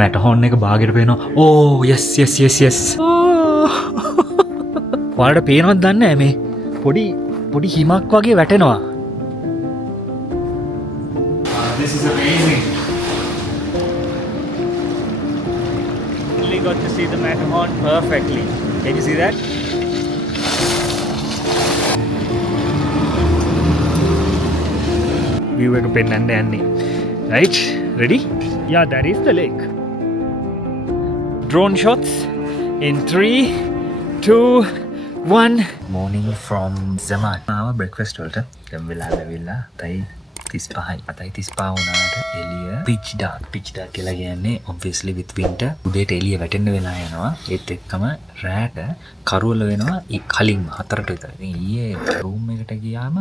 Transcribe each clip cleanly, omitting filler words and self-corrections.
මැටහොන් එක බාගෙට පේනවා. ඕ yes yes yes yes. ඔයාලට පේනවද දන්නේ නැහැ මේ පොඩි හිමක් වගේ වැටෙනවා. This is amazing. Really got to see the Matterhorn perfectly. Can you see that? View එක පෙන්නන්න යන්නේ. Right? Ready? Yeah, that is the lake. Drone shots in 3, 2, 1. Morning from Zermatt. Our breakfast වලට දැන් වෙලා ලැබිලා. තයි 35යි. අතයි 35 වුණාට එළිය pitch dark කියලා කියන්නේ obviously with winter උදේට එළිය වැටෙන්න වෙලා යනවා. ඒත් එක්කම රැට කරවල වෙනවා කලින් 4ට විතර. ඉතින් ඊයේ room එකට ගියාම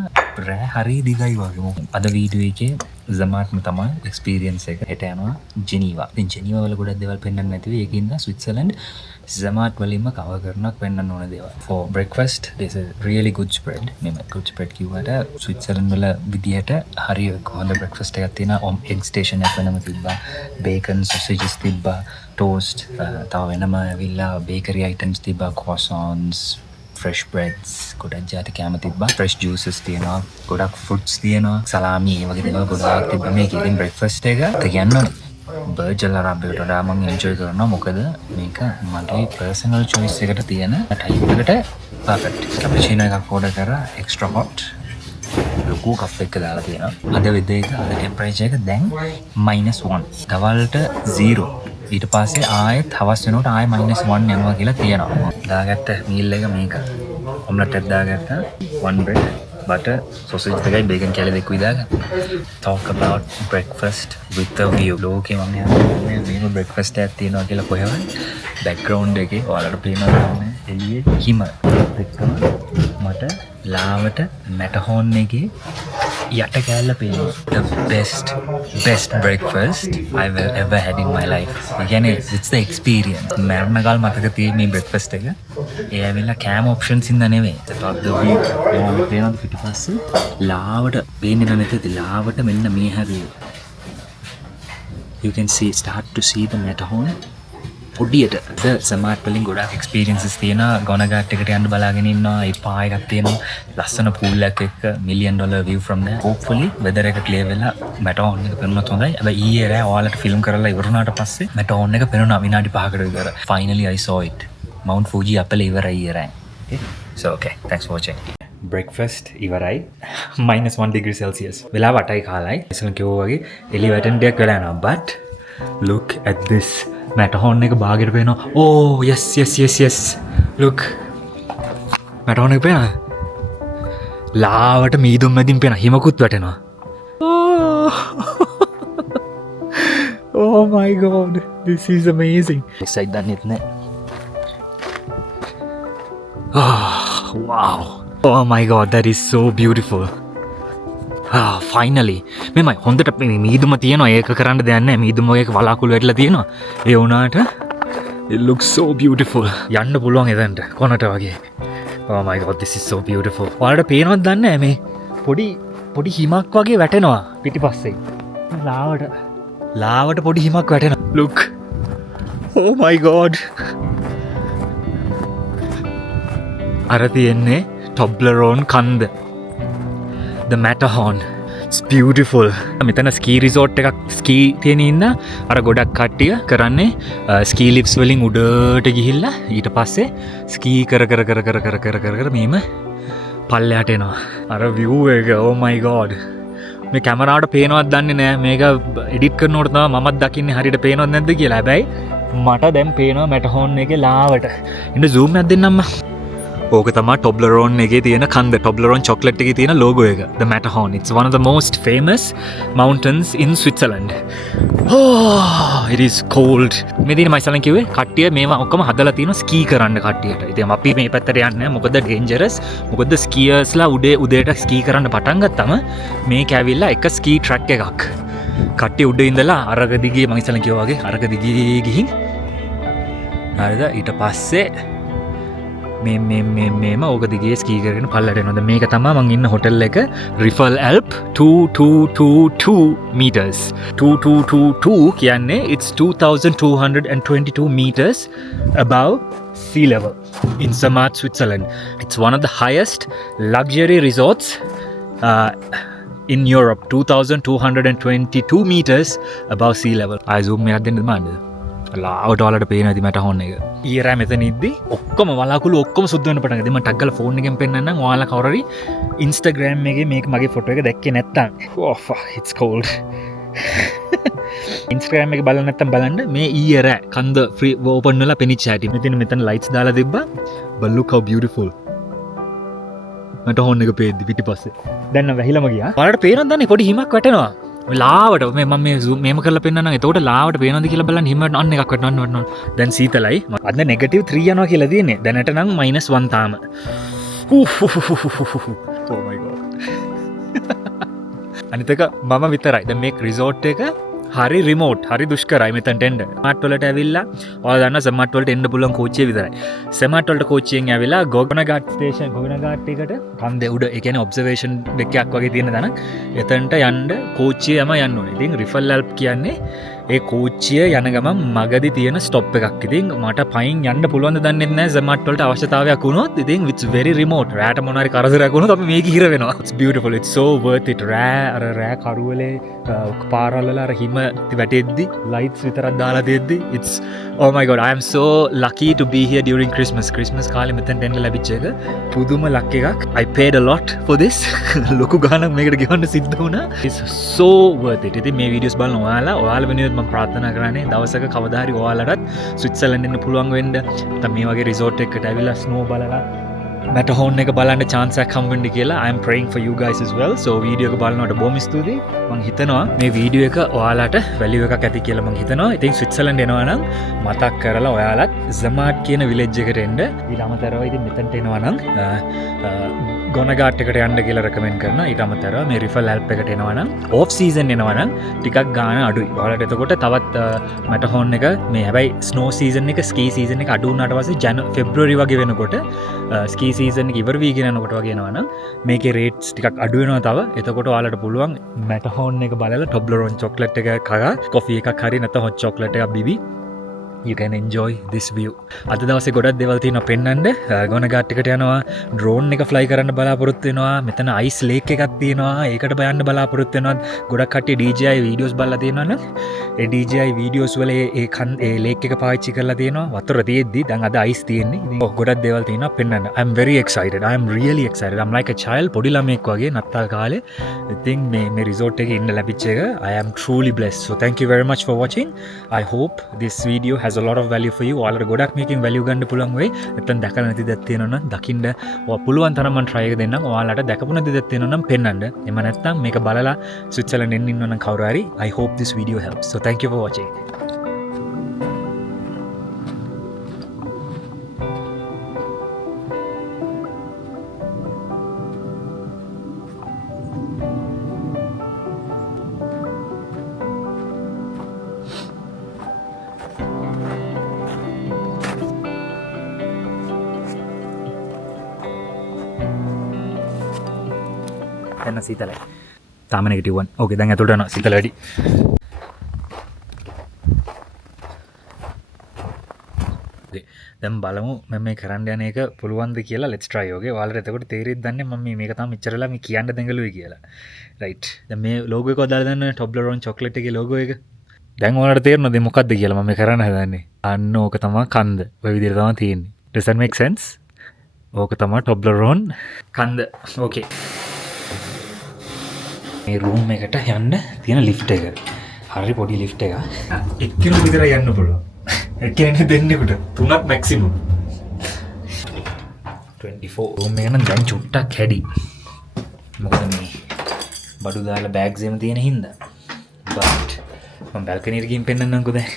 රෑ හරිය දිගයි වගේ. අද වීඩියෝ එකේ Zermattම තමයි experience එක. හෙට යනවා Geneva. ඉතින් Geneva වල ගොඩක් දේවල් පෙන්වන්න නැතිව ඒකින්ද Switzerland Zermatt වලින්ම cover කරනක් වෙන්නන්න ඕන දේවල්. For breakfast there's a really good spread. මේ good spread කිව්වට Switzerland වල විදියට හරිය හොඳ breakfast එකක් තියෙනවා. egg station එක වෙනම තිබ්බා. bacon sausages තිබ්බා. toast තව වෙනම ඇවිල්ලා bakery items තිබ්බා. croissants, fresh breads, ගොඩක් ජාති කෑම තිබ්බා. fresh juices තියෙනවා. ගොඩක් fruits තියෙනවා. salami ඒ වගේ දේවල් ගොඩක් තිබ්බා. මේක ඉතින් breakfast එක කියන්නේ බර්ජල් අරාබියට වඩා මම එන්ජොයි කරනවා. මොකද මේක මගේ පර්සනල් චොයිස් එකට තියෙන ටයිප් එකට පර්ෆෙක්ට්. කැපචිනෝ එකක් ඕඩර් කරා එක්ස්ට්‍රා හොට්. ලොකු කප් එකක් දාලා තියෙනවා. අද වෙදේ එක අද ටෙම්පරේචර් එක දැන් -1. දවල්ට 0. ඊට පස්සේ ආයෙත් හවස් වෙනකොට ආයෙ -1 යනවා කියලා තියෙනවා. දාගත්ත මීල් එක මේක. ඔම්ලට් එකක් දාගත්තා. one bread butter sausage එකයි bacon කැලි දෙකකුයි දාගත්තා. talk about breakfast with the view. ලෝකේ මම යන්නේ මේක breakfast එකක් තියෙනවා කියලා කොහෙවත් background එකේ ඔයාලට පේනවා නේද එළියේ හිම එක්කම මට ලාවට Matterhorn එකේ යට කැල්ල පේනවා. The best breakfast I've ever had in my life. කියන්නේ it's the experience. මරණ කාල මතක තියෙන මේ breakfast එක. ඒ ඇවිල්ලා කෑම options ඉඳ නෙවෙයි. top the view. මොකද පේනවද පිටිපස්සේ ලාවට පේන්නේ නැති ලාවට මෙන්න මේ හැරිය. You can start to see the Matterhorn. පොඩියට Zermatt වලින් ගොඩාක් experiences තියෙනවා. ගොනගාට් එකට යන්න බලාගෙන ඉන්නවා. ඒ පා එකක් තියෙනවා. ලස්සන pool එකක් එක්ක $1 million view from there. Hopefully weather එක clear වෙලා Matterhorn එක පෙනුනොත් හොඳයි. හැබැයි ඊයේ රෑ ඔයාලට film කරලා ඉවරුණාට පස්සේ Matterhorn එක පෙනුණා විනාඩි 5කට විතර. Finally I saw it. Mount Fuji අපල ඉවරයි ඊයේ රෑ. Okay. So okay, thanks for watching. breakfast ඉවරයි. -1 degree Celsius. වෙලාව 8යි කාලයි. ඉතින් කිව්වා වගේ එළි වැටෙන්න දෙයක් වෙලා යනවා. But look at this. Matterhorn එක බාගෙට පේනවා. Oh yes yes yes yes. Look. Matterhorn එක පේනවද? ලාවට මීදුම් මැදින් පේන හිමකුත් වැටෙනවා. Oh my god. This is amazing. Excited දන්නෙත් නෑ. Wow. Oh my god, that is so beautiful. Finally. මෙමය හොඳට මීදුම තියෙනවා. ඒක කරන්න දෙයක් නැහැ. මීදුම වගේ වලාකුළු වැටලා තියෙනවා. ඒ වුණාට it looks so beautiful. යන්න පුළුවන් එතනට කොනට වගේ. Oh my god, this is so beautiful. ඔයාලට පේනවද දන්නේ නැහැ මේ පොඩි හිමක් වගේ වැටෙනවා පිටිපස්සේ. ලාවට පොඩි හිමක් වැටෙනවා. Look. Oh my god. අර තියෙන්නේ Toblerone කන්ද. The Matterhorn. It's beautiful. මෙතන ski resort එකක් ski තියෙන ඉන්න අර ගොඩක් කට්ටිය කරන්නේ ski lifts වලින් උඩට ගිහිල්ලා ඊට පස්සේ ski කර මෙහෙම පල්ලයට එනවා. අර view එක oh my god. මේ කැමරාවට පේනවද දන්නේ නැහැ. මේක edit කරනකොට තමයි මමත් දකින්නේ හරියට පේනවද නැද්ද කියලා. හැබැයි මට දැන් පේනවා Matterhorn එකේ ලාවට. ඉන්න zoom එකක් දෙන්නම්ම. ඕක තමයි Toblerone එකේ තියෙන කන්ද. Toblerone chocolate එකේ තියෙන logo එක. The Matterhorn. It's one of the most famous mountains in Switzerland. Oh, it is cold. මේ දින මම ඉස්සෙල්ලා කිව්වේ කට්ටිය මේවා ඔක්කොම හදලා තියෙනවා ස්කී කරන්න කට්ටියට. ඉතින් අපි මේ පැත්තට යන්නේ නැහැ. මොකද dangerous. මොකද skiers-ලා උදේට ස්කී කරන්න පටන් ගත්තම මේක ඇවිල්ලා එක ස්කී track එකක්. කට්ටිය උඩ ඉඳලා අරක දිගේ මම ඉස්සෙල්ලා කිව්වා වගේ අරක දිගේ ගිහින් හරිද ඊට පස්සේ මේම ඕක දිගේ ස්කී කරගෙන පල්ලට එනවා. මේක තමයි මං ඉන්න හොටෙල් එක Riffel Alp 2222 meters. 2222 කියන්නේ it's 2222 meters above sea level in Zermatt, Switzerland. It's one of the highest luxury resorts in Europe. 2222 meters above sea level. I zoom එකක් දෙන්න දෙන්න. ලාවට ඔයාලට පේන ඇති මැටහොන් එක. ඊරා මෙතන ඉද්දි ඔක්කොම වලාකුළු ඔක්කොම සුදු වෙන පටන් ගත්තා. මම ටග් ගාලා ෆෝන් එකෙන් පෙන්නන්නම්. ඔයාලා කවුරු හරි Instagram එකේ මේක මගේ ෆොටෝ එක දැක්කේ නැත්තම්. Oh fuck, it's cold. Instagram එක බලන්න නැත්තම් බලන්න මේ ඊයේ රෑ කන්ද ෆ්‍රී ඕපන් වෙලා පෙනිච්ච හැටි. මෙතන ලයිට්ස් දාලා තිබ්බා. But look how beautiful. මට හොන් එක පේද්දි පිටිපස්සේ. දැන් වැහිලම ගියා. ඔයාලට පේනවද දන්නේ පොඩි හිමක් වැටෙනවා. ලාවට මම මේ zoom මේම කරලා පෙන්නන්නම්. එතකොට ලාවට පේනවද කියලා බලන්න හිමට අන්න එකක් වැටෙනවා. දැන් සීතලයි. අද -3 යනවා කියලා තියෙන්නේ. දැනට නම් -1 තාම. Oh my god. අනිත් එක මම විතරයි. දැන් මේ රිසෝට් එක හරි රිමෝට්, හරි දුෂ්කරයි මෙතනට එන්න. සෙමාට් වලට ඇවිල්ලා ඔයාලා දන්නා සෙමාට් වලට එන්න පුළුවන් කෝච්චිය විතරයි. සෙමාට් වලට කෝච්චියෙන් ඇවිල්ලා ගොගනගාට් ස්ටේෂන් ගොගනගාට් එකට කන්දේ උඩ ඒ කියන්නේ ඔබ්සර්වේෂන් දෙකක් වගේ තියෙන තැනක්. එතනට යන්න කෝච්චිය යම යන්න ඕනේ. ඉතින් රිෆල් ඇල්ප් කියන්නේ ඒ කෝච්චිය යන ගමන් මගදී තියෙන ස්ටොප් එකක්. ඉතින් මට පයින් යන්න පුළුවන් ද දන්නේ නැහැ සෙමාට් වලට අවශ්‍යතාවයක් වුණොත්. ඉතින් it's very remote. රෑට මොනාරි කරදරයක් වුණොත් අපි මේක හිර වෙනවා. It's beautiful. It's so worth it. රෑ කරුවලේ පාරවල් වල අර හිම වැටෙද්දි lights විතරක් දාලා දෙද්දි it's oh my god, I am so lucky to be here during Christmas කාලේ මෙතෙන්ට එන්න ලැබිච්ච එක පුදුම ලක් එකක්. I paid a lot for this. ලොකු ගාණක් මේකට ගෙවන්න සිද්ධ වුණා. It's so worth it. ඉතින් මේ වීඩියෝස් බලන ඔයාලා වෙනුවෙන් මම ප්‍රාර්ථනා කරන්නේ දවසක කවදා හරි ඔයාලටත් ස්විට්සර්ලන්ඩ් එන්න පුළුවන් වෙන්න. නැත්නම් මේ වගේ රිසෝට් එකකට ඇවිල්ලා ස්නෝ බලලා මැටහෝන් එක බලන්න chance එකක් හම්බ වෙන්න කියලා I am praying for you guys as well. So video එක බලනකොට බොහොම ස්තුතියි. මම හිතනවා මේ වීඩියෝ එක ඔයාලට වැලියු එකක් ඇති කියලා මම හිතනවා. ඉතින් ස්විට්සර්ලන්ඩ් එනවා නම් මතක් කරලා ඔයාලත් Zermatt කියන විලේජ් එකට එන්න. ඊට අමතරව ඉතින් මෙතනට එනවා නම් ගොනගාට් එකට යන්න කියලා රෙකමෙන්ඩ් කරනවා. ඊට අමතරව මේ රිෆල් ඇල්ප් එකට එනවා නම් ඕෆ් සීසන් එනවා නම් ටිකක් ගාණ අඩුයි. ඔයාලට එතකොට තවත් මැටහෝන් එක මේ හැබැයි ස්නෝ සීසන් එක ස්කී සීසන් එක අඩු වුණාට පස්සේ ෆෙබ්‍රුවරි වගේ වෙනකොට ස්කී සීසන් එක ඉවර වීගෙන යනකොට වගේ එනවා නම් මේකේ රේට්ස් ටිකක් අඩු වෙනවා තව. එතකොට ඔයාලට පුළුවන් මැටහෝන් එක බලලා Toblerone chocolate එක කගා කොෆි එකක් හරි නැත්නම් hot chocolate එකක් බිවි. You can enjoy this view. අද දවසේ ගොඩක් දේවල් තියෙනවා පෙන්වන්න. ගොනගාට් එකට යනවා, ඩ්‍රෝන් එක ෆ්ලයි කරන්න බලාපොරොත්තු වෙනවා. මෙතන අයිස් ලේක් එකක් තියෙනවා. ඒකට යන්න බලාපොරොත්තු වෙනවා. ගොඩක් කට්ටිය DJI වීඩියෝස් බලලා තියෙනවනේ. ඒ DJI වීඩියෝස් වල ඒ ලේක් එක පාවිච්චි කරලා තියෙනවා. වතුර තියෙද්දි දැන් අද අයිස් තියෙන්නේ. ඉතින් ගොඩක් දේවල් තියෙනවා පෙන්වන්න. I'm very excited. I am really excited. I'm like a child. පොඩි ළමෙක් වගේ නත්තල් කාලේ. ඉතින් මේ රිසෝට් එකේ ඉන්න ලැබිච්ච එක I am truly blessed. So thank you very much for watching. I hope this video has a lot of value for you. ඔයාලට ගොඩක් මේකෙන් value ගන්න පුළුවන් වෙයි. නැත්නම් දැකලා නැති දෙයක් තියෙනවා නම් දකින්න ඔයා පුළුවන් තරම් මම try එක දෙන්නම්. ඔයාලට දැකපු නැති දෙයක් තියෙනවා නම් පෙන්වන්න. එහෙම නැත්නම් මේක බලලා ස්විට්සර්ලන්ඩ් එන්න ඉන්නවා නම් කවුරු හරි I hope this video helps. So thank you for watching. එන්න සීතලයි. තාම -1. ඕකේ දැන් ඇතුළට යනවා සීතල වැඩි. දැන් බලමු මම මේ කරන්න යන එක පුළුවන්ද කියලා. let's try. ඕකේ ඔයාලට එතකොට තේරෙයිද දන්නේ මම මේක තාම මෙච්චරලා මේ කියන්න දෙඟලුයි කියලා. right. දැන් මේ logo එක දාලා දාන්න Toblerone chocolate එකේ logo එක. දැන් ඔයාලට තේරෙනවද මේ මොකක්ද කියලා මම මේ කරන්න හදන්නේ? අන්න ඕක තමයි කන්ද. ඔය විදිහට තමයි තියෙන්නේ. does that make sense? ඕක තමයි Toblerone කන්ද. ඕකේ. මේ රූම් එකට යන්න තියෙන ලිෆ්ට් එක. හරි පොඩි ලිෆ්ට් එකක්. එක්කෙනෙක් විතරයි යන්න පුළුවන්. එක්කෙනෙක් දෙන්නෙකුට 3ක් මැක්සිමම්. 24 රූම් එක නම් දැන් චුට්ටක් හැඩි. මොකද මේ බඩු දාලා බෑග්ස් එහෙම තියෙන හින්දා. but මම බල්කනි එකකින් පෙන්නන්නම්කෝ දැන්.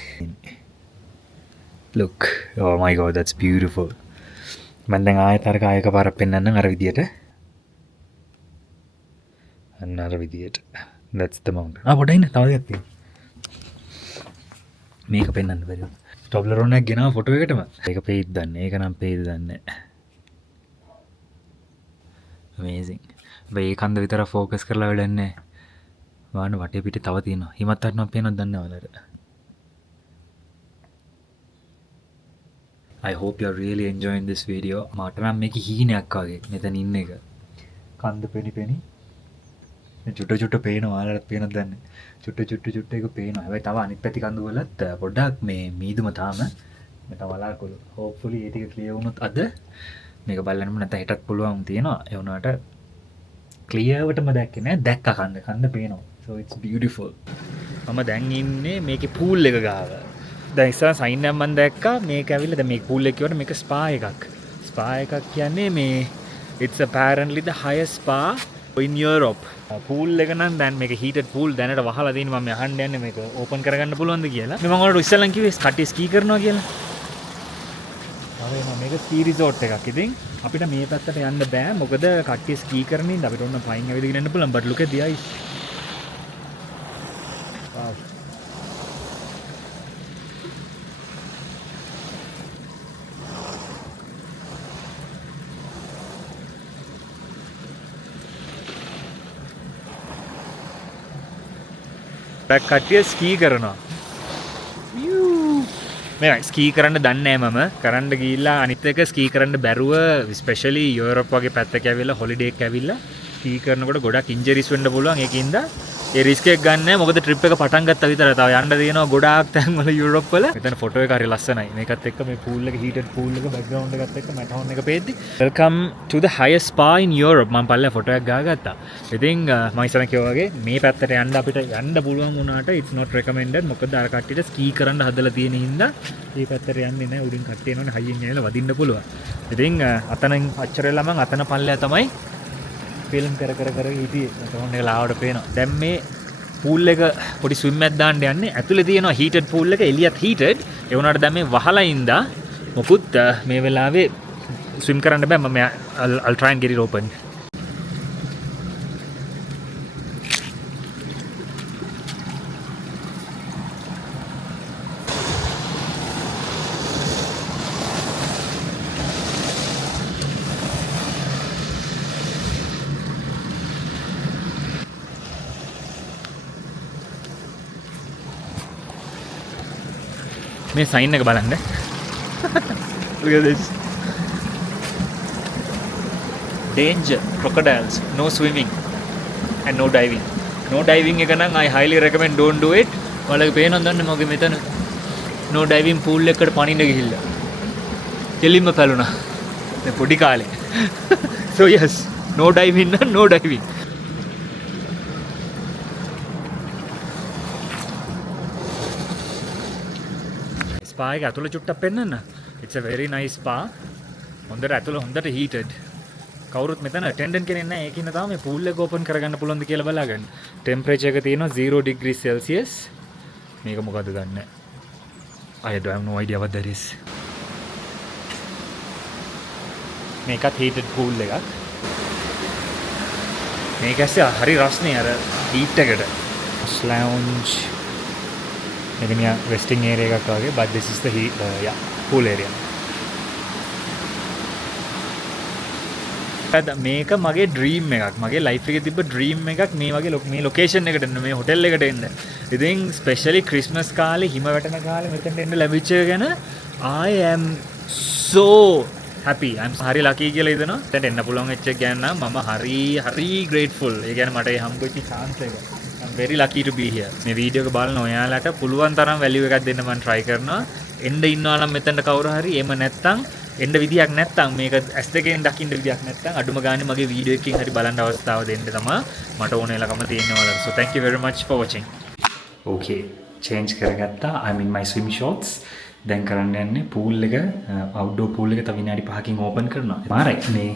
look. Oh my god, that's beautiful. මම දැන් ආයෙත් අර කායක පාරක් පෙන්නන්නම් අර විදියට. අර විදියට. that's the mountain. පොඩ්ඩක් ඉන්න තව දෙයක් තියෙනවා. මේක පෙන්වන්න බැරිද? Toblerone එක ගෙනාව ෆොටෝ එකටම. ඒක පේයිද දන්නේ. ඒක නම් පේයිද දන්නේ. amazing. මේ කන්ද විතර ફોකස් කරලා වැඩක් නැහැ. වාන වටේ පිටේ තව තියෙනවා. හිමත් හටනවා පේනවද දන්නේ ඔයාලට? I hope you're really enjoying this video. මට නම් මේක හීනයක් වගේ මෙතන ඉන්න එක. කන්ද පෙනි චුට්ට පේනවා ඔයාලට පේනවද දන්නේ. චුට්ට එක පේනවා. හැබැයි තව අනිත් පැති කඳු වලත් පොඩ්ඩක් මේ මීදුම තාම මට වලාකුළු. hopefully ඒ ටික ක්ලියර් වුණොත් අද මේක බලන්නම නැත්නම් හෙටත් පුළුවන් තියෙනවා. ඒ වුණාට ක්ලියර්වටම දැක්කේ නෑ. දැක්ක කන්ද පේනවා. so it's beautiful. මම දැන් ඉන්නේ මේකේ pool එක ගාව. දැන් ඉස්සර සයින් එක මම දැක්කා. මේක ඇවිල්ලා දැන් මේක pool එක කියවට මේක spa එකක්. spa එකක් කියන්නේ මේ it's apparently the highest spa in Europe. pool එක නම් දැන් මේක heated pool දැනට වහලා තියෙනවා. මම අහන්න යන්නේ මේක open කරගන්න පුළුවන්ද කියලා. මම ඔයාලට ඉස්සෙල්ලන් කිව්වේ කට්ටිය ස්කී කරනවා කියලා. මේක ස්කී රිසෝට් එකක්. ඉතින් අපිට මේ පැත්තට යන්න බෑ. මොකද කට්ටිය ස්කී කරන ඉඳ අපිට ඔන්න පයින් ඇවිදගෙන යන්න පුළුවන්. but look at the ice. wow. කට්ටිය ස්කී කරනවා. මේ ස්කී කරන්න දන්නේ නැහැ මම. කරන්න ගිහිල්ලා අනිත් එක ස්කී කරන්න බැරුව ස්පෙෂලි යුරෝප් වගේ පැත්තක ඇවිල්ලා හොලිඩේ එකක් ඇවිල්ලා ස්කී කරනකොට ගොඩක් ඉන්ජරිස් වෙන්න පුළුවන්. ඒකින්ද ඒ රිස්ක් එක ගන්න නැහැ. මොකද ට්‍රිප් එක පටන් ගත්තා විතරයි. තව යන්න තියෙනවා ගොඩාක් තැන් වල යුරෝප් වල. මෙතන ෆොටෝ එක හරි ලස්සනයි. මේකත් එක්ක මේ pool එක heated pool එක background එකත් එක්ක මැටහොන් එක පේද්දි welcome to the highest spa in Europe. මම පල්ලේ ෆොටෝ එකක් ගහගත්තා. ඉතින් මම ඉස්සර කිව්වා වගේ මේ පැත්තට යන්න අපිට යන්න පුළුවන් වුණාට it's not recommended. මොකද අර කට්ටියට ස්කී කරන්න හදලා තියෙන හින්දා මේ පැත්තට යන්නේ නැහැ. උඩින් කට්ටිය එනවනේ හයියෙන් ඇවිල්ලා වදින්න පුළුවන්. ඉතින් අතනින් අච්චර වෙලා මම අතන පල්ලෙය තමයි ෆිල්ම් කර හිටියේ. මට එක ලාවට පේනවා. දැන් මේ pool එක පොඩි swim එකක් දාන්න යන්නේ. ඇතුලේ තියෙනවා heated pool එක. එළියත් heated. ඒ වුණාට දැන් මේ වහලා ඉඳා මොකුත් මේ වෙලාවේ swim කරන්න බෑ. මම I'll try and get it open. මේ සයින් එක බලන්න. Look at this. Danger, crocodiles, no swimming and no diving. No diving එක නම් I highly recommend don't do it. ඔයාලගේ පේනවද දන්නේ මගේ මෙතන no diving pool එකකට පනින්න ගිහිල්ලා. දෙලින්ම පැලුණා. මේ පොඩි කාලේ. So yes, no diving and no diving. spa එක ඇතුළේ චුට්ටක් පෙන්නන්න. It's a very nice spa. හොඳට ඇතුළේ හොඳට heated. කවුරුත් මෙතන attendant කෙනෙක් නැහැ. ඒකින්ද තමයි මේ pool එක open කරගන්න පුළුවන්ද කියලා බලාගන්න. temperature එක තියෙනවා 0 degrees Celsius. මේක මොකද්ද දන්නේ නැහැ. I have no idea what that is. මේකත් heated pool එකක්. මේක ඇස්සේ හරි රස්නේ අර heat එකට. lounge මේක නිකන් resting area එකක් වගේ, but this is the pool area. මේක මගේ ඩ්‍රීම් එකක්. මගේ ලයිෆ් එකේ තිබ්බ ඩ්‍රීම් එකක් මේ වගේ මේ ලොකේෂන් එකට එන්න, මේ හොටෙල් එකට එන්න. ඉතින් ස්පෙෂලි ක්‍රිස්මස් කාලේ හිම වැටෙන කාලේ මෙතනට එන්න ලැබිච්ච එක ගැන I am so happy. I'm හරි lucky කියලා හිතනවා. දැන් එන්න පුළුවන් වෙච්ච එක ගැන නම් මම හරි grateful. ඒ කියන්නේ මට මේ හම්බෙච්ච chance එක. I'm very lucky to be here. මේ වීඩියෝ එක බලන ඔයාලට පුළුවන් තරම් වැලියු එකක් දෙන්න මම try කරනවා. එන්න ඉන්නවා නම් මෙතනට කවුරු හරි එහෙම නැත්තම් එන්න විදියක් නැත්තම් මේක S2 එකෙන් දකින්න විදියක් නැත්තම් අඩුම ගානේ මගේ වීඩියෝ එකකින් හරි බලන්න අවස්ථාව දෙන්න තමයි මට ඕන වෙලාවකම තියෙනවා වල. So thank you very much for watching. Okay, change කරගත්තා. I'm in my swim shorts. දැන් කරන්න යන්නේ pool එක outdoor pool එක තව විනාඩි 5කින් open කරනවා. මාරයි මේ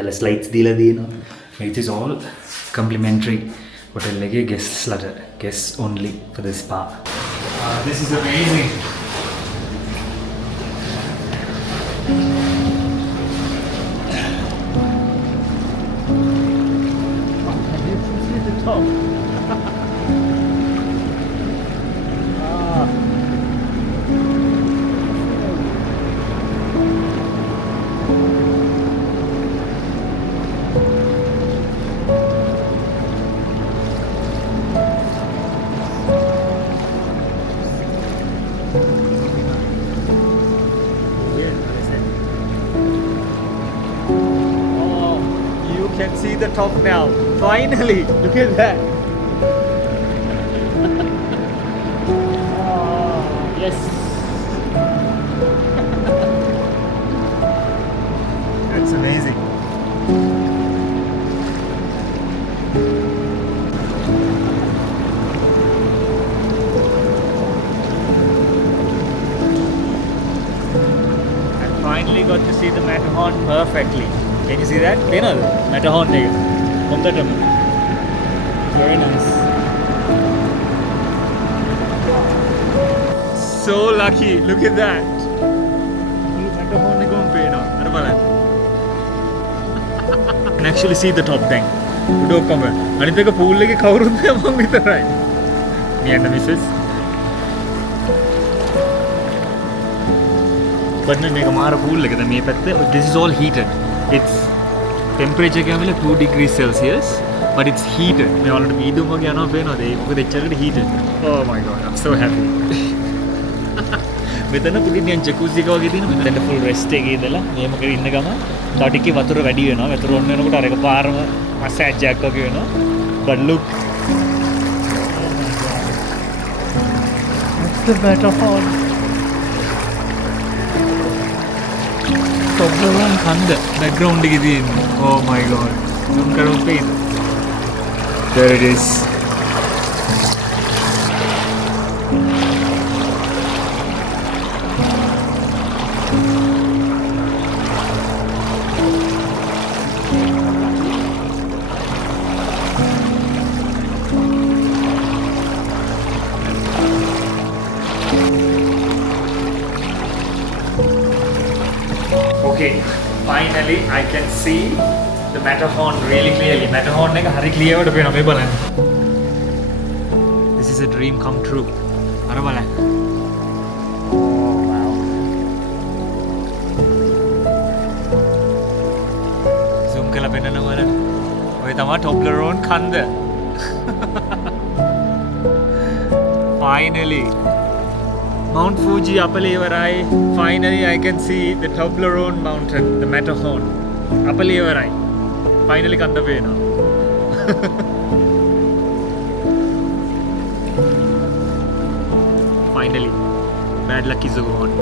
යලා slides දීලා දිනවා. It is all complimentary. Hotel එකේ guests ලට guests only for the spa. This is amazing. Oh, you can see the top now. Finally, look at that. Oh, yes. That's amazing. Finally got to see the Matterhorn perfectly. Can you see that? Matterhorn very nice. So lucky. Look at that. Matterhorn can actually see the top thing. Don't come here. Anitha pool leke kawurunde among vitarai. Me and the missus. But no, make a mara pool like that. This is all heated. It's temperature 2 degrees Celsius, but it's heated. I already heated. Oh my god, I'm so happy. මෙතන pudding නිකන් ජකුසි එක වගේ තියෙන මෙතන full rest එකේ ඉඳලා මේම කරගෙන ඉන්න ගම තව ටිකේ වතුර වැඩි වෙනවා. වතුර ඔන්න වෙනකොට අර එකපාරම මසාජ් එකක් වගේ වෙනවා. But look. That's the Matterhorn. Toblerone කන්ද background එකේ තියෙන්නේ. Oh my god. zoom කරමු පේද? There it is. Okay, finally I can see the Matterhorn really clearly. Matterhorn එක හරි clear වට පේනවා මේ බලන්න. This is a dream come true. අර බලන්න. Oh wow. zoom කරලා පෙන්නනවා බලන්න. ඔය තමයි Toblerone කන්ද. Finally. Mount Fuji Appalivarai. Finally I can see the Toblerone mountain, the Matterhorn. Appalivarai. Finally kanda pena. Finally. Bad luck is gone.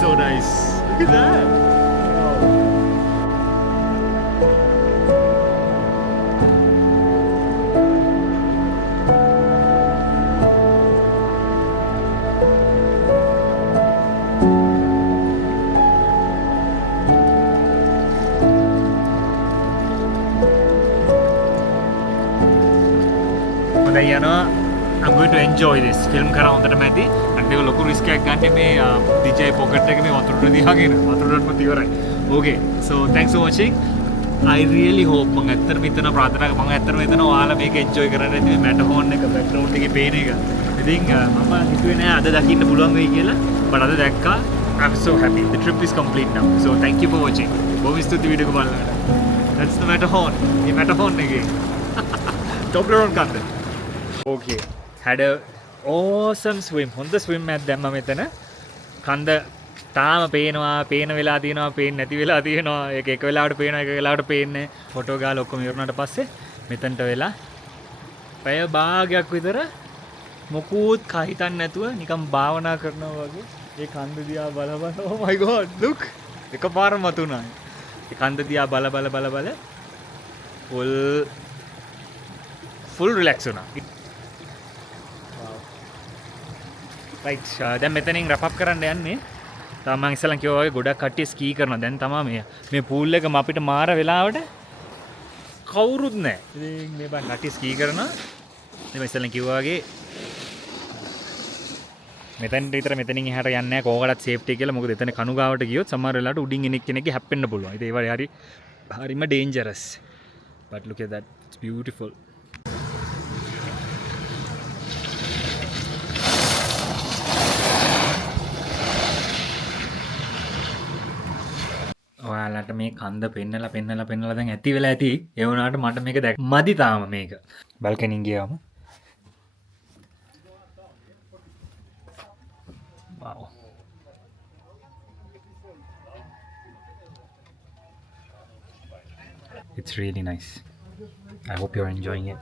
So nice. Look at that. I'm going to enjoy this film කරා හොඳට මැදි අන්න ඒක ලොකු risk එකක් ගන්න මේ DJI pocket එකේ මේ වතුරට දිහාගෙන වතුරටම ඉවරයි. Okay, so thanks for watching. I really hope මම ඇත්තටම හිතන ප්‍රාර්ථනා මම ඇත්තටම හිතනවා ඔයාලා මේක enjoy කරන්න ඇති මේ Matterhorn එක background එකේ පේන එක. ඉතින් මම හිතුවේ නෑ අද දකින්න පුළුවන් වෙයි කියලා. but අද දැක්කා. I'm so happy. The trip is complete now. So thank you for watching. බොහොම ස්තුතියි වීඩියෝ එක බලනකට. That's the Matterhorn. මේ Matterhorn එකේ Toblerone කන්ද. Okay, had a awesome swim. හොඳ swim එකක් දැම්මා මෙතන. කන්ද තාම පේනවා, පේන වෙලා තියෙනවා, පේන්නේ නැති වෙලා තියෙනවා. ඒක එක වෙලාවකට පේනවා, එක වෙලාවකට පේන්නේ නැහැ. ෆොටෝ ගාලා ඔක්කොම ඉවරනාට පස්සේ මෙතනට වෙලා පැය භාගයක් විතර මොකුත් කහිතන්නේ නැතුව නිකන් භාවනා කරනවා වගේ ඒ කන්ද දිහා බල බල oh my god look එකපාරම වතුණා. ඒ කන්ද දිහා බල බල full relax වුණා. right දැන් මෙතනින් wrap up කරන්න යන්නේ. තාම මම ඉස්සෙල්ලා කිව්වා වගේ ගොඩක් කට්ටිය ස්කී කරනවා. දැන් තමයි මේ pool එකම අපිට මාර වෙලාවට කවුරුත් නැහැ. ඉතින් මේ බං කට්ටිය ස්කී කරනවා. මම ඉස්සෙල්ලා කිව්වා වගේ මෙතෙන්ට විතර මෙතනින් එහාට යන්නේ නැහැ කෝකටත් සේෆ්ටි කියලා. මොකද එතන කණු ගාවට ගියොත් සමහර වෙලාවට උඩින් එන කෙනෙක්ගේ හැප්පෙන්න පුළුවන්. ඉතින් ඒ වගේ හරිම dangerous. But look at that. It's beautiful. ඔයාලට මේ කන්ද පෙන්නලා දැන් ඇති වෙලා ඇති. ඒ වුණාට මට මේක මදි තාම මේක. බල්කනින් ගියාම Wow. It's really nice. I hope you're enjoying it.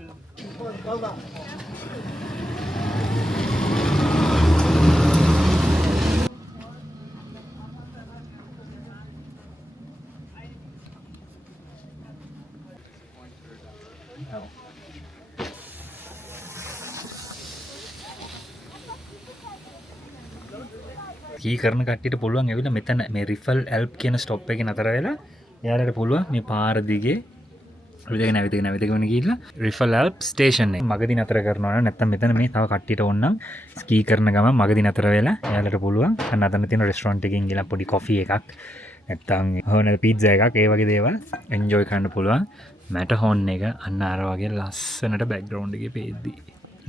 කී කරන කට්ටියට පුළුවන් ඇවිල්ලා මෙතන මේ රිෆල් ඇල්ප් කියන ස්ටොප් එකේ නතර වෙලා එයාලට පුළුවන් මේ පාර දිගේ ඇවිදගෙන ගිහිල්ලා රිෆල් ඇල්ප් ස්ටේෂන් එක මගදී නතර කරනවා නම් නැත්නම් මෙතන මේ තව කට්ටියට ඕනනම් ස්කී කරන ගමන් මගදී නතර වෙලා එයාලට පුළුවන් අන්න අතන තියෙන රෙස්ටොරන්ට් එකකින් ගිහලා පොඩි කොෆි එකක් නැත්නම් හොන පීට්සා එකක් ඒ වගේ දේවල් එන්ජොයි කරන්න පුළුවන්. මැටහොන් එක අන්න අර වගේ ලස්සනට බෑග්ග්‍රවුන්ඩ් එකේ පේද්දි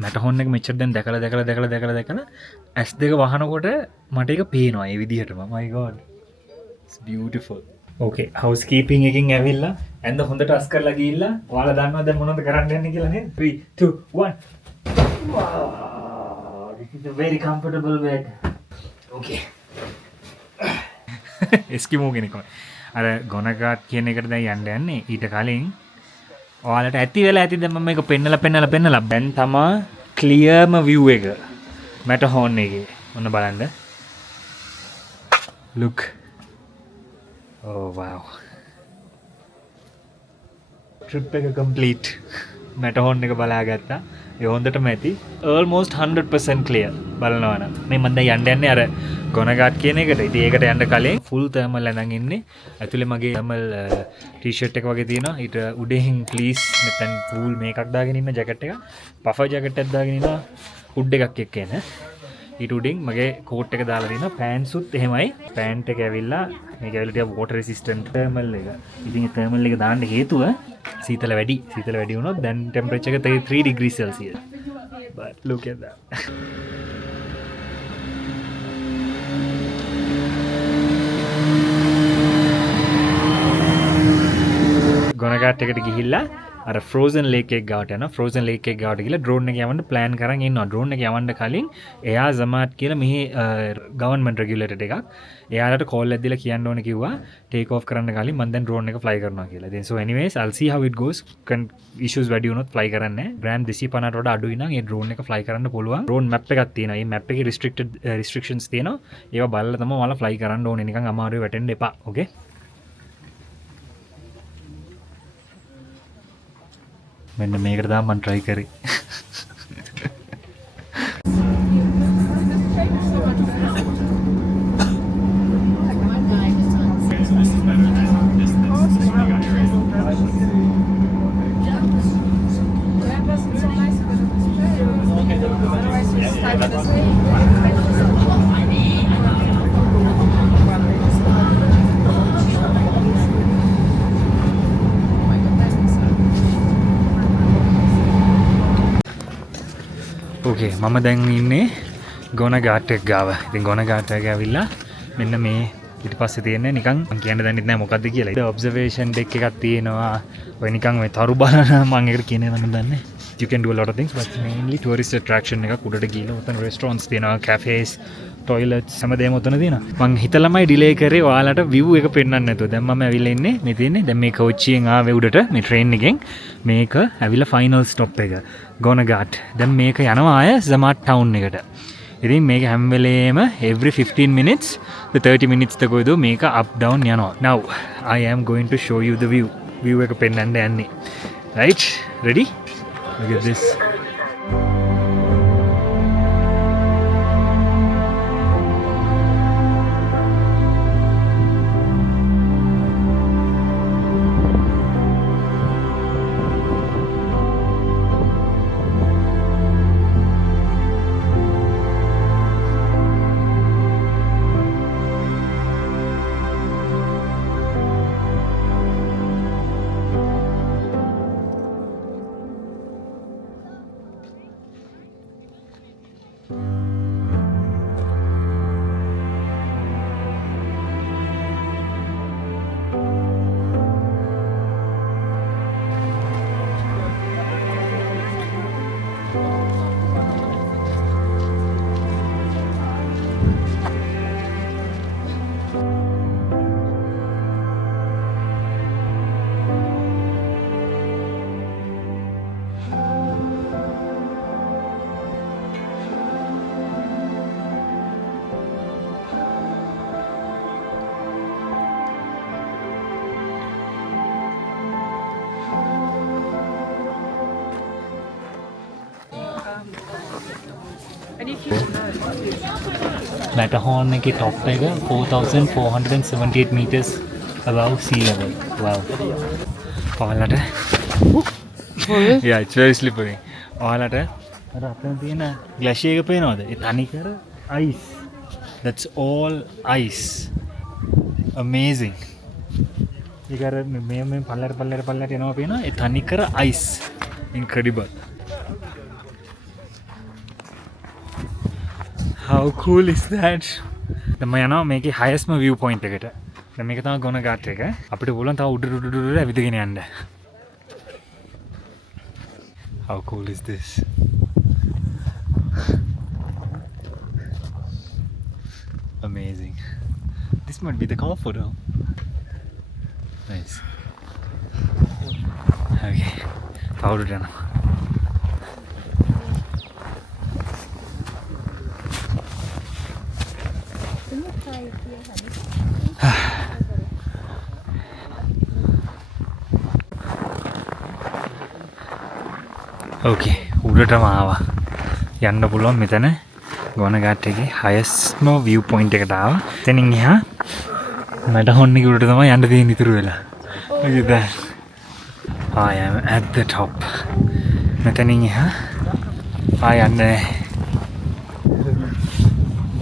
මැටහොන් එක මෙච්චර දැන් දැකලා ඇස් දෙක වහනකොට මට ඒක පේනවා ඒ විදිහටම. my god it's beautiful. okay housekeeping එකකින් ඇවිල්ලා ඇඳ හොඳට අස් කරලා ගිහිල්ලා ඔයාලා දන්නවා දැන් මොනවද කරන්න යන්නේ කියලා නේද? 3 2 1 wow this is a very comfortable bed. okay එස්කිමෝ කෙනෙක් අර ගොනගාට් කියන එකට දැන් යන්න යන්නේ ඊට කලින් ඔයාලට ඇති වෙලා ඇති දැන් මම මේක පෙන්නලා දැන් තමා ක්ලියර්ම view එක මැටහොන් එකේ ඔන්න බලන්න look oh wow trip එක complete මැටහොන් එක බලාගත්තා ඒ හොඳටම ඇති almost 100% clear බලනවා නම් මේ මම දැන් යන්නේ අර ගොනගාට් කියන එකට. ඉතින් ඒකට යන්න කලින් full thermal ඇඳන් ඉන්නේ. ඇතුලේ මගේ thermal t-shirt එක වගේ තියෙනවා. ඊට උඩින් please නැත්නම් full මේකක් දාගෙන ඉන්න ජැකට් එක. puffer ජැකට් එකක් දාගෙන ඉන්නවා. හුඩ් එකක් එක්ක එන. ඊට උඩින් මගේ coat එක දාලා තියෙනවා. pants උත් එහෙමයි. pant එක ඇවිල්ලා මේක ඇවිල්ලා ටික water resistant thermal එක. ඉතින් ඒ thermal එක දාන්න හේතුව සීතල වැඩි වුණොත් දැන් temperature එක 3 degrees Celsius. But look at that. ගොනගාට් එකට ගිහිල්ලා අර ෆ්‍රෝසන් ලේක් එක ගාවට යනවා. ෆ්‍රෝසන් ලේක් එක ගාවට ගිහලා ඩ්‍රෝන් එක යවන්න ප්ලෑන් කරන් ඉන්නවා. ඩ්‍රෝන් එක යවන්න කලින් එයා සමාට් කියලා මෙහි ගවර්න්මන්ට් රෙගියුලේටඩ් එකක් එයාලට කෝල් එකක් දීලා කියන්න ඕනේ කිව්වා ටේක් ඔෆ් කරන්න කලින් මම දැන් ඩ්‍රෝන් එක ෆ්ලයි කරනවා කියලා. then so anyways I'll see how it goes. issues වැඩි වුණොත් ෆ්ලයි කරන්නේ නැහැ. ග්‍රෑම් 250ට වඩා අඩුයි නම් ඒ ඩ්‍රෝන් එක ෆ්ලයි කරන්න පුළුවන්. ඩ්‍රෝන් මැප් එකක් තියෙනවා. මේ මැප් එකේ restrictions තියෙනවා. ඒවා බලලා තමයි ඔයාලා ෆ්ලයි කරන්න ඕනේ. නිකන් අමාරුවේ වැටෙන්න එපා. okay මෙන්න මේකට තමයි මම try කරේ. okay මම දැන් ඉන්නේ ගොනගාට් එක ගාව. ඉතින් ගොනගාට් එක ඇවිල්ලා මෙන්න මේ පිටිපස්සේ තියෙන්නේ නිකන් මම කියන්න දන්නෙත් නෑ මොකද්ද කියලා. ඒක ඔබ්සර්වේෂන් ඩෙක් එකක් තියෙනවා. ඔය නිකන් මේ තරු බලන මම ඒකට කියන්නේ නම් දන්නේ. You can do a lot of things but mainly tourist attraction එකක් උඩට ගිහලා උතන restaurants තියෙනවා, cafes, toilets හැමදේම උතන තියෙනවා. මං හිතලමයි ඩිලේ කරේ ඔයාලට view එක පෙන්වන්න නැතුව. දැන් මම ඇවිල්ලා ඉන්නේ මේ තියෙන්නේ. දැන් මේ කෝච්චියෙන් ආවේ උඩට මේ train එකෙන්. මේක ඇවිල්ලා final stop එක ගොනගාට්. දැන් මේක යනවා ආය සමාට් town එකට. ඉතින් මේක හැම වෙලේම every 15 minutes the 30 minutes තකෝද මේක up down යනවා. Now I am going to show you the view එක පෙන්වන්න යන්නේ. Right? Ready? Look at this. Matterhorn එකේ top එක 4478 meters above sea level. Wow. ඔයාලට yeah, it's very slippery. ඔයාලට අර අපෙන් තියෙන glacier එක පේනවද? ඒ තනිකර ice. That's all ice. Amazing. ඒක අර මේ පල්ලයට එනවා පේනවා. ඒ තනිකර ice. Incredible. How cool is that? දැන් මම යනවා මේකේ highest view point එකට. දැන් මේක තමයි ගොන ගාට් එක. අපිට පුළුවන් තව උඩ ඇවිදගෙන යන්න. How cool is this? Amazing. This might be the car photo. Nice. Okay. How to do now? Okay, උඩටම ආවා. යන්න පුළුවන් මෙතන ගොන ගාට් එකේ highest view point එකට ආවා. එතනින් එහා මැටහොන් එකේ උඩට තමයි යන්න තියෙන ඉතුරු වෙලා. Look at that. I am at the top. මෙතනින් එහා යන්න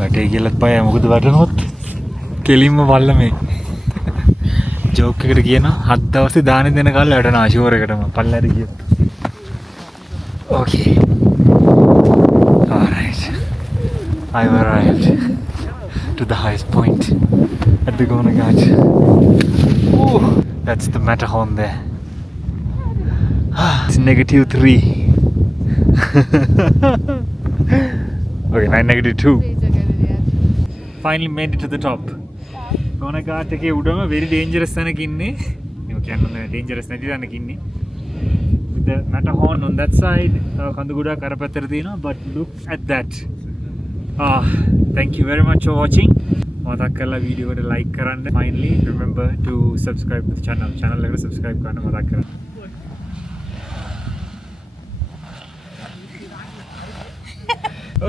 වටේ ගියලත් බයයි මොකද වටනොත් කෙලින්ම වල්ල මේ. ජෝක් එකට කියනවා 7 දවසේ දාන දෙන කාලේ වැටෙනවා ෂුවර් එකටම පල්ලයට ගියොත්. Okay. Alright. I've arrived to the highest point at the Gona Ghat. Ooh, that's the Matterhorn there. It's -3. Okay, -2. Finally made it to the top. Gona Ghat එකේ උඩම very dangerous තැනක ඉන්නේ. මේ කියන්නේ dangerous නැති තැනක ඉන්නේ. The Matterhorn on that side, Kanduguda Karapatara Dina, but look at that. Thank you very much for watching. Matakala video to like karanda. Finally, remember to subscribe to the channel. Channel like subscribe karna matakala.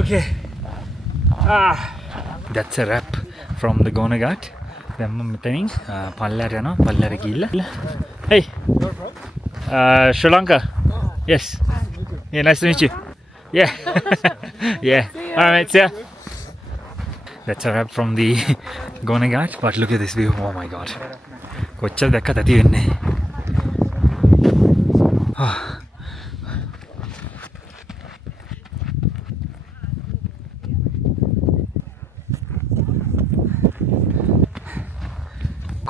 Okay. That's a wrap from the Gona Ghat. Then meeting Pallar yana Pallar gilla. Hey. Sri Lanka. Yes. Yeah, nice to meet you. Yeah. Yeah. All right, see ya. That's a wrap from the Gona Ghat. But look at this view. Oh my god. Kochal dekka tati venne.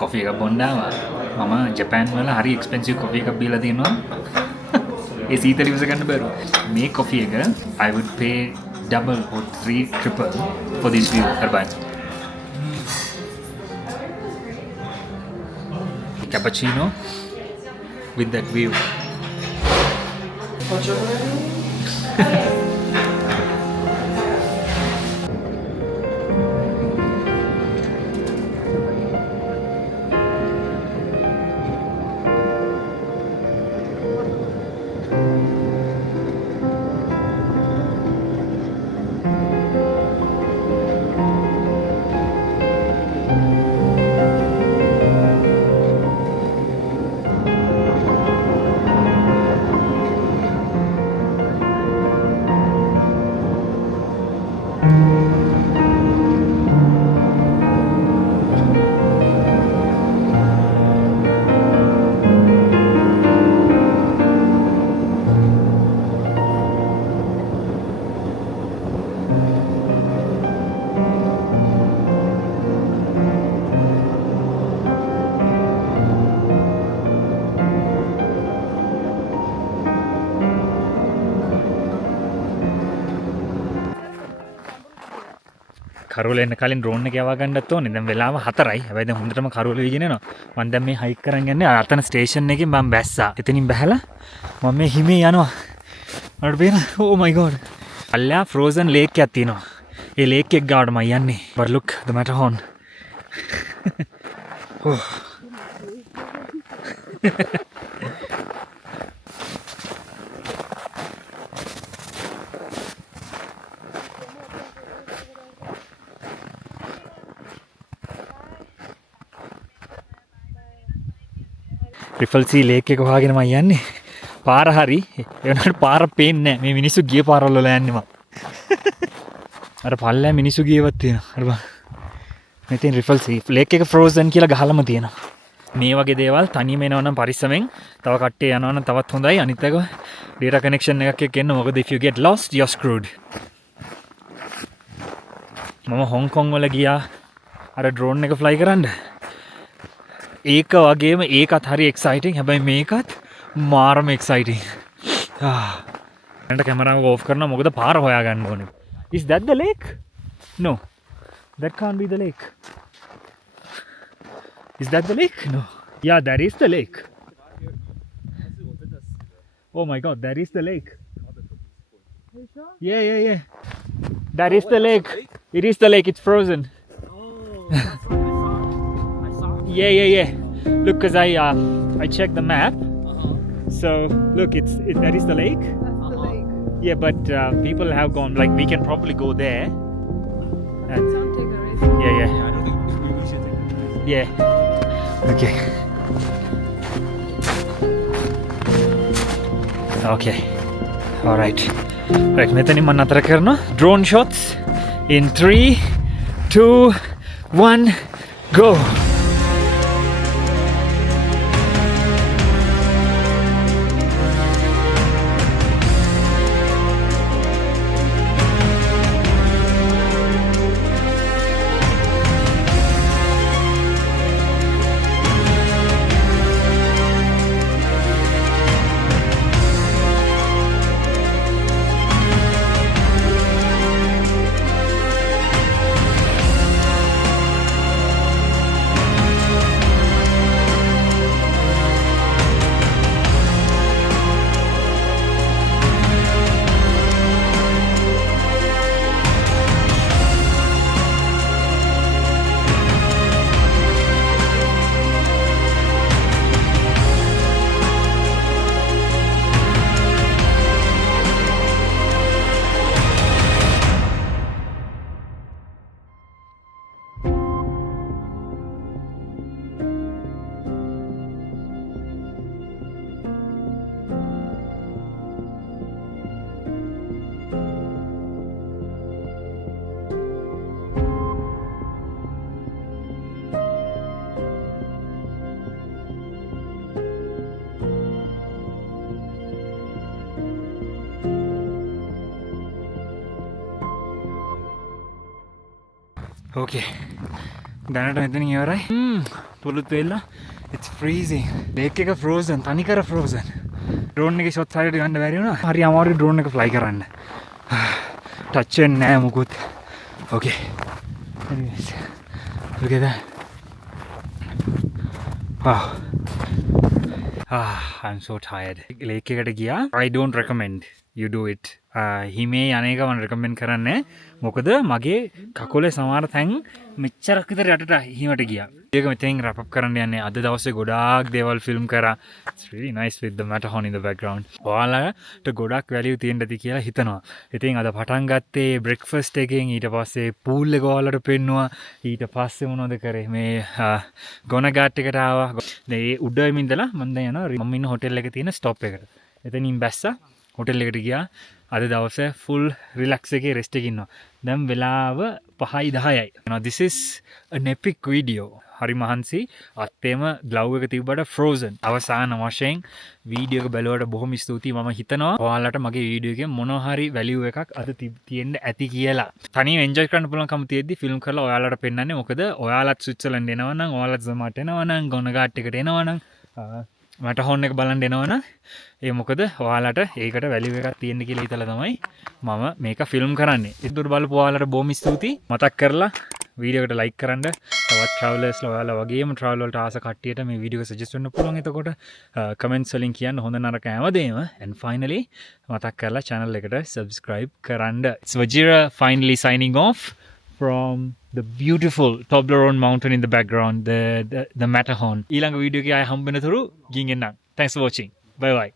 Coffee එකක් බොන්න ආවා. මම ජපාන් වල හරි expensive coffee එකක් බීලා තියෙනවා. ඒ සීතල ඉවස ගන්න බැරුව. මේ කොෆි එක I would pay double or triple for this view turbine. Cappuccino with that view. කරවල එන්න කලින් ඩ්‍රෝන් එක යවා ගන්නත් ඕනේ. දැන් වෙලාව 4යි. හැබැයි දැන් හොඳටම කරවල වීගෙන එනවා. මම දැන් මේ හයික් කරන් යන්නේ අතන ස්ටේෂන් එකේ මම බැස්සා. එතනින් බැහැලා මම මේ හිමේ යනවා. මට පේන oh my god. අල්ලා ෆ්‍රෝසන් ලේක් එකක් තියෙනවා. ඒ ලේක් එක ගාවට මම යන්නේ. But look the Matterhorn. Riffelsee lake එක හොයාගෙන මම යන්නේ. පාර හරි ඒ වුණාට පාර පේන්නේ නැහැ. මේ මිනිස්සු ගිය පාරවල වල යන්නේ මම. අර පල්ලෑ මිනිස්සු ගියවත් තියෙනවා. අර බලන්න. මෙතෙන් රිෆල් සී ලේක් එක ෆ්‍රෝසන් කියලා ගහලම තියෙනවා. මේ වගේ දේවල් තනියම එනවා නම් පරිස්සමෙන්. තව කට්ටිය යනවා නම් තවත් හොඳයි. අනිත් එක data connection එකක් එක්ක එන්න. මොකද if you get lost you're screwed. මම හොංකොං වල ගියා අර ඩ්‍රෝන් එක ෆ්ලයි කරන්න. ඒක වගේම ඒකත් හරි එක්සයිටිං. හැබැයි මේකත් මාරම එක්සයිටිං. දැනට කැමරාව ඕෆ් කරනවා මොකද පාර හොයාගන්න ඕනේ. Is that the lake? No. That can't be the lake. Is that the lake? No. Yeah, that is the lake. Oh my god, that is the lake. Yeah. That is the lake. It is the lake. It's frozen. That's what I saw. Yeah. Look, cause I checked the map. So look, that is the lake. That's the lake. Yeah, but people have gone. Like we can probably go there. And Don't take a risk. yeah. I don't think we should take it. Yeah. Okay. Okay. All right. Right. මෙතනින් මම නතර කරනවා. Drone shots in 3, 2, 1, go. Okay. දැනට මෙතනින් ඉවරයි. පුළුත් වෙලා. It's freezing. Lake එක frozen. තනිකර frozen. ඩ්‍රෝන් එකේ shots හරියට ගන්න බැරි වුණා. හරි අමාරුයි ඩ්‍රෝන් එක fly කරන්න. ටච් වෙන්නේ නැහැ මුකුත්. Okay. Anyways. Look at that. Wow. I'm so tired. Lake එකට ගියා. I don't recommend you do it. හිමේ යන්නේක මම recommend කරන්නේ. මොකද මගේ කකුලේ සමහර තැන් මෙච්චරක් විතර යටට හිමට ගියා. ඒක මෙතෙන් wrap up කරන්න යන්නේ. අද දවසේ ගොඩාක් දේවල් ෆිල්ම් කරා. It's really nice with the Matterhorn in the background. ඔයාලට ගොඩක් value තියෙන්න ඇති කියලා හිතනවා. ඉතින් අද පටන් ගත්තේ breakfast එකෙන් ඊට පස්සේ pool එක ඔයාලට පෙන්නුවා. ඊට පස්සේ මොනවද කරේ? මේ ගොනගාට් එකට ආවා. මේ උඩින් ඉඳලා මම දැන් යනවා මම ඉන්න හොටෙල් එකේ තියෙන stop එකට. එතනින් බැස්සා හොටෙල් එකට ගියා. අද දවසේ full relax එකේ rest එකේ ඉන්නවා. දැන් වෙලාව 5:10යි. Now this is an epic video. හරි මහන්සි අත්තේම glove එක තිබ්බට frozen. අවසාන වශයෙන් වීඩියෝ එක බැලුවට බොහොම ස්තුතියි. මම හිතනවා ඔයාලට මගේ වීඩියෝ එකේ මොනවා හරි value එකක් අද තියෙන්න ඇති කියලා. තනියම enjoy කරන්න පුළුවන්කම තියෙද්දි ෆිල්ම් කරලා ඔයාලට පෙන්නන්නේ. මොකද ඔයාලත් ස්විට්සර්ලන්ඩ් එනවා නම් ඔයාලත් සමාට එනවා නම් ගොනගාට් එකට එනවා නම් Matterhorn එක බලන්න එනවනම් ඒ මොකද ඔයාලට ඒකට වැලියු එකක් තියෙන්න කියලා හිතලා තමයි මම මේක ෆිල්ම් කරන්නේ. ඉතුරු බලපු ඔයාලට බොහොම ස්තුතියි. මතක් කරලා වීඩියෝ එකට ලයික් කරන්න. තවත් travelers ඔයාලා වගේම travel වලට ආස කට්ටියට මේ වීඩියෝ එක suggest වෙන්න පුළුවන්. එතකොට comments වලින් කියන්න හොඳ නරක හැමදේම. And finally මතක් කරලා channel එකට subscribe කරන්න. It's Vajira finally signing off from the beautiful Toblerone mountain in the background, the Matterhorn. ඊළඟ වීඩියෝ එකේ ආය හම්බ වෙනතුරු ගින් එන්නම්. Thanks for watching. Bye bye.